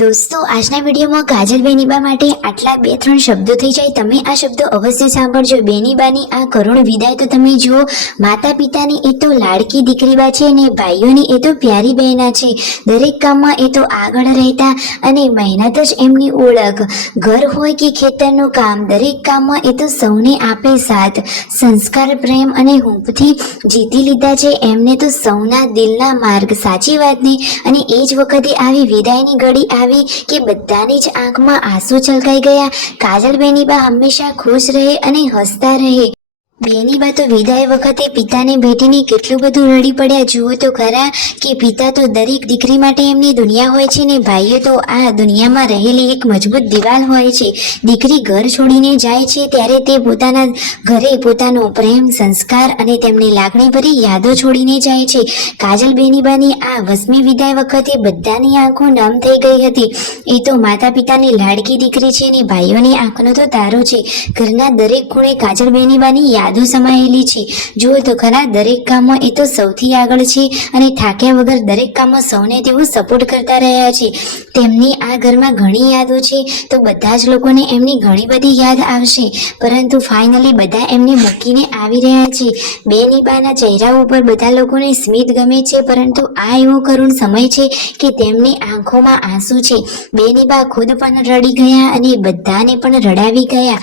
દોસ્તો, આજના વિડીયોમાં કાજલ બેનીબા માટે આટલા 2-3 શબ્દો થઈ જાય. તમે આ શબ્દો અવશ્ય સાંભળજો. બેનીબાની આ કરુણ વિદાય તો તમે જુઓ. માતા પિતાની એ તો લાડકી દીકરીબા છે અને ભાઈઓની એ તો પ્યારી બહેના છે. દરેક કામમાં એ તો આગળ રહેતા અને મહેનત જ એમની ઓળખ. ઘર હોય કે ખેતરનું કામ, દરેક કામમાં એ તો સૌને આપે સાથ. સંસ્કાર, પ્રેમ અને હૂંફથી જીતી લીધા છે એમને તો સૌના દિલના માર્ગ. સાચી વાત ને? અને એ જ વખતે આવી વિદાયની ઘડી આવી કે બધાની જ આંખમાં આંસુ છલકાઈ ગયા. કાજલ બેનીબા હંમેશા ખુશ રહે અને હસતા રહે. બેનીબા તો વિદાય વખતે પિતાને ભેટીને કેટલું બધું રડી પડ્યા. જુઓ તો ખરા કે પિતા તો દરેક દીકરી માટે એમની દુનિયા હોય છે ને ભાઈઓ તો આ દુનિયામાં રહેલી એક મજબૂત દિવાલ હોય છે. દીકરી ઘર છોડીને જાય છે ત્યારે તે પોતાના ઘરે પોતાનો પ્રેમ, સંસ્કાર અને તેમની લાગણીભરી યાદો છોડીને જાય છે. કાજલ બેનીબાની આ વસમી વિદાય વખતે બધાની આંખો નમ થઈ ગઈ હતી. એ તો માતા પિતાની લાડકી દીકરી છે ને ભાઈઓની આંખનો તો તારો છે. ઘરના દરેક ખૂણે કાજલ બેનીબાની યાદો સમાયેલી છે. જુઓ તો ખરા, દરેક કામમાં એ તો સૌથી આગળ છે અને થાક્યા વગર દરેક કામમાં સૌને તેઓ સપોર્ટ કરતા રહ્યા છે. તેમની આ ઘરમાં ઘણી યાદો છે તો બધા જ લોકોને એમની ઘણી બધી યાદ આવશે, પરંતુ ફાઇનલી બધા એમને મૂકીને આવી રહ્યા છે. બેનીબાના ચહેરા ઉપર બધા લોકોને સ્મિત ગમે છે, પરંતુ આ એવો કરુણ સમય છે કે તેમની આંખોમાં આંસુ છે. બેનીબા ખુદ પણ રડી ગયા અને બધાને પણ રડાવી ગયા.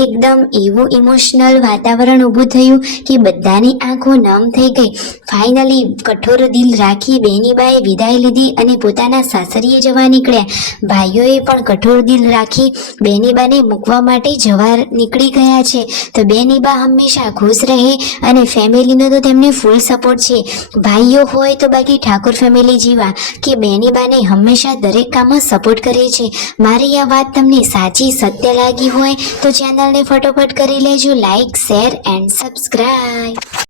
એકદમ એવું ઇમોશનલ વાતાવરણ ઊભું થયું કે બધાની આંખો નમ થઈ ગઈ. ફાઇનલી કઠોર દિલ રાખી બેનીબાએ વિદાય લીધી અને પોતાના સાસરીએ જવા નીકળ્યા. ભાઈઓએ પણ કઠોર દિલ રાખી બેનીબાને મૂકવા માટે જવા નીકળી ગયા છે. તો બેનીબા હંમેશા ખુશ રહે અને ફેમિલીનો તો તેમને ફૂલ સપોર્ટ છે. ભાઈઓ હોય તો બાકી ઠાકોર ફેમિલી જેવા કે બેનીબાને હંમેશા દરેક કામમાં સપોર્ટ કરે છે. મારી આ વાત તમને સાચી સત્ય લાગી હોય તો ચેનલને ફટોફટ કરી લેજો લાઈક, શેર એન્ડ સબસ્ક્રાઇબ.